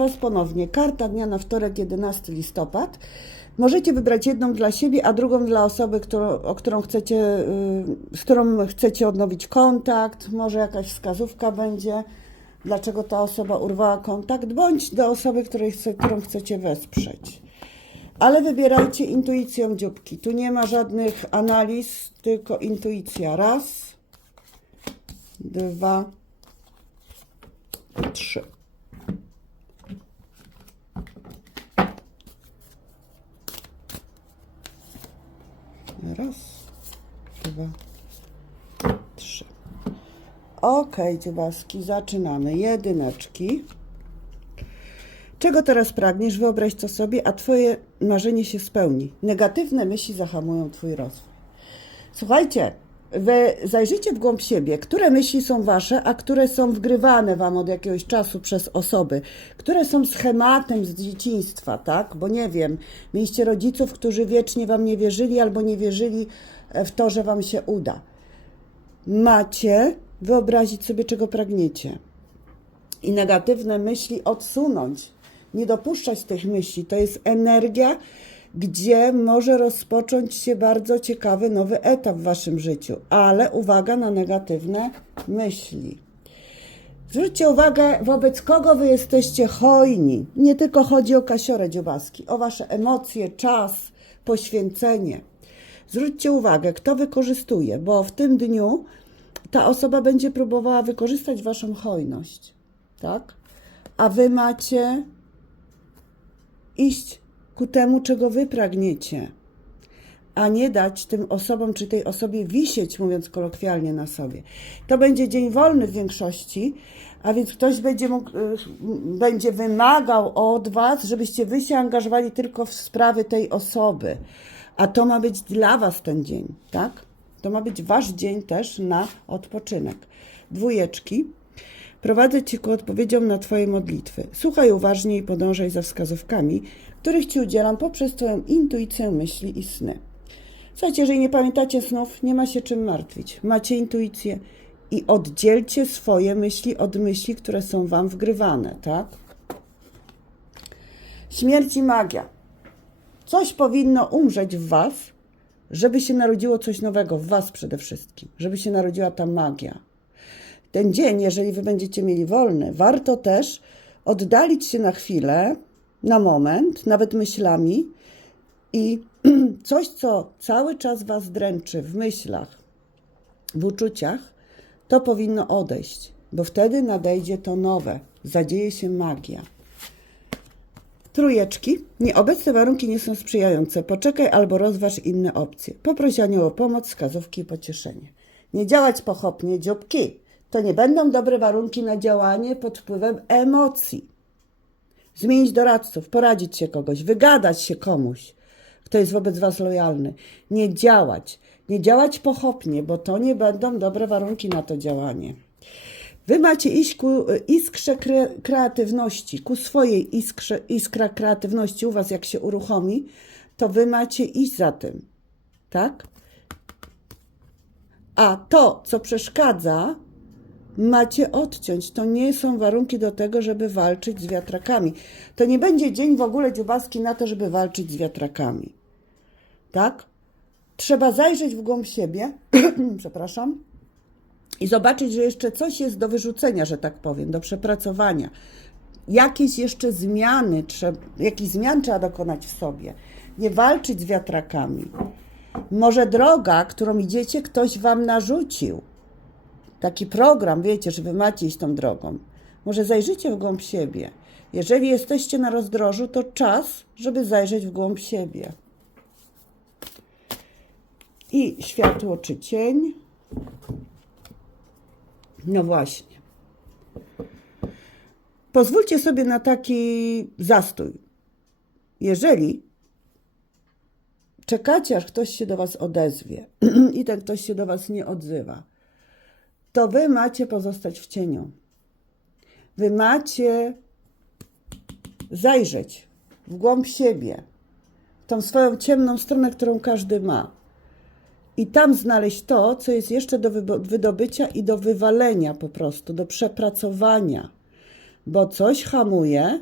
Was ponownie. Karta dnia na wtorek, 11 listopad. Możecie wybrać jedną dla siebie, a drugą dla osoby, którą, o którą chcecie, y, z którą chcecie odnowić kontakt. Może jakaś wskazówka będzie, dlaczego ta osoba urwała kontakt, bądź do osoby, której którą chcecie wesprzeć. Ale wybierajcie intuicją dzióbki. Tu nie ma żadnych analiz, tylko intuicja. Raz, dwa, trzy. Raz, dwa, trzy. Okej, dziewaski, zaczynamy. Jedyneczki. Czego teraz pragniesz? Wyobraź to sobie, a Twoje marzenie się spełni. Negatywne myśli zahamują Twój rozwój. Słuchajcie, wy zajrzyjcie w głąb siebie, które myśli są wasze, a które są wgrywane wam od jakiegoś czasu przez osoby, które są schematem z dzieciństwa, tak? Bo nie wiem, mieliście rodziców, którzy wiecznie wam nie wierzyli albo nie wierzyli e, w to, że wam się uda. Macie wyobrazić sobie, czego pragniecie i negatywne myśli odsunąć, nie dopuszczać tych myśli. To jest energia, gdzie może rozpocząć się bardzo ciekawy nowy etap w waszym życiu, ale uwaga na negatywne myśli. Zwróćcie uwagę, wobec kogo wy jesteście hojni. Nie tylko chodzi o kasiorę dziubaski, o wasze emocje, czas, poświęcenie. Zwróćcie uwagę, kto wykorzystuje, bo w tym dniu ta osoba będzie próbowała wykorzystać waszą hojność, tak? A wy macie iść ku temu, czego wy pragniecie, a nie dać tym osobom czy tej osobie wisieć, mówiąc kolokwialnie, na sobie. To będzie dzień wolny w większości, a więc ktoś będzie, mógł, y, będzie wymagał od was, żebyście wy się angażowali tylko w sprawy tej osoby. A to ma być dla was ten dzień, tak? To ma być wasz dzień też na odpoczynek. Dwójeczki. Prowadzę Cię ku odpowiedziom na Twoje modlitwy. Słuchaj uważnie i podążaj za wskazówkami, których Ci udzielam poprzez Twoją intuicję myśli i sny. Słuchajcie, jeżeli nie pamiętacie snów, nie ma się czym martwić. Macie intuicję i oddzielcie swoje myśli od myśli, które są Wam wgrywane, tak? Śmierć i magia. Coś powinno umrzeć w Was, żeby się narodziło coś nowego, w Was przede wszystkim, żeby się narodziła ta magia ten dzień, jeżeli wy będziecie mieli wolny, warto też oddalić się na chwilę, na moment, nawet myślami i coś, co cały czas was dręczy w myślach, w uczuciach, to powinno odejść, bo wtedy nadejdzie to nowe, zadzieje się magia. Trójeczki. Nieobecne warunki nie są sprzyjające. Poczekaj albo rozważ inne opcje. Poproś anioł o pomoc, wskazówki i pocieszenie. Nie działać pochopnie, dzióbki. To nie będą dobre warunki na działanie pod wpływem emocji. Zmienić doradców, poradzić się kogoś, wygadać się komuś, kto jest wobec Was lojalny. Nie działać. Nie działać pochopnie, bo to nie będą dobre warunki na to działanie. Wy macie iść ku iskrze kre, kreatywności, ku swojej iskrze, iskra kreatywności u Was, jak się uruchomi, to Wy macie iść za tym. Tak? A to, co przeszkadza, macie odciąć. To nie są warunki do tego, żeby walczyć z wiatrakami. To nie będzie dzień w ogóle dziubaski na to, żeby walczyć z wiatrakami. Tak? Trzeba zajrzeć w głąb siebie, przepraszam, i zobaczyć, że jeszcze coś jest do wyrzucenia, że tak powiem, do przepracowania. Jakieś jeszcze zmiany, trzeba, jakichś zmian trzeba dokonać w sobie. Nie walczyć z wiatrakami. Może droga, którą idziecie, ktoś wam narzucił taki program, wiecie, że wy macie iść tą drogą. Może zajrzyjcie w głąb siebie. Jeżeli jesteście na rozdrożu, to czas, żeby zajrzeć w głąb siebie. I światło czy cień. No właśnie. Pozwólcie sobie na taki zastój. Jeżeli czekacie, aż ktoś się do Was odezwie i ten ktoś się do Was nie odzywa, to wy macie pozostać w cieniu. Wy macie zajrzeć w głąb siebie, w tą swoją ciemną stronę, którą każdy ma. I tam znaleźć to, co jest jeszcze do wydobycia i do wywalenia po prostu, do przepracowania. Bo coś hamuje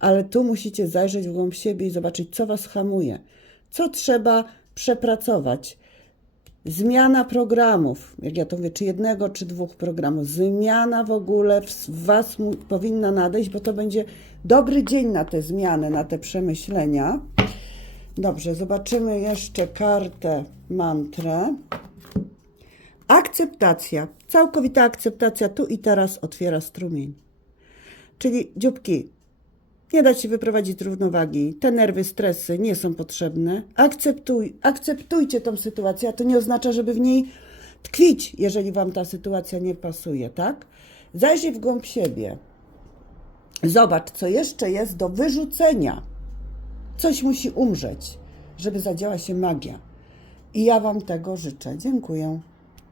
ale tu musicie zajrzeć w głąb siebie i zobaczyć, co Was hamuje, co trzeba przepracować. Zmiana programów, jak ja to mówię, czy jednego, czy dwóch programów. Zmiana w ogóle w Was powinna nadejść, bo to będzie dobry dzień na te zmiany, na te przemyślenia. Dobrze, zobaczymy jeszcze kartę mantrę. Akceptacja, całkowita akceptacja tu i teraz otwiera strumień. Czyli dzióbki, nie da się wyprowadzić równowagi. Te nerwy, stresy nie są potrzebne. Akceptuj, akceptujcie tą sytuację, a to nie oznacza, żeby w niej tkwić, jeżeli Wam ta sytuacja nie pasuje, tak? Zajrzyj w głąb siebie. Zobacz, co jeszcze jest do wyrzucenia. Coś musi umrzeć, żeby zadziała się magia. I ja Wam tego życzę. Dziękuję.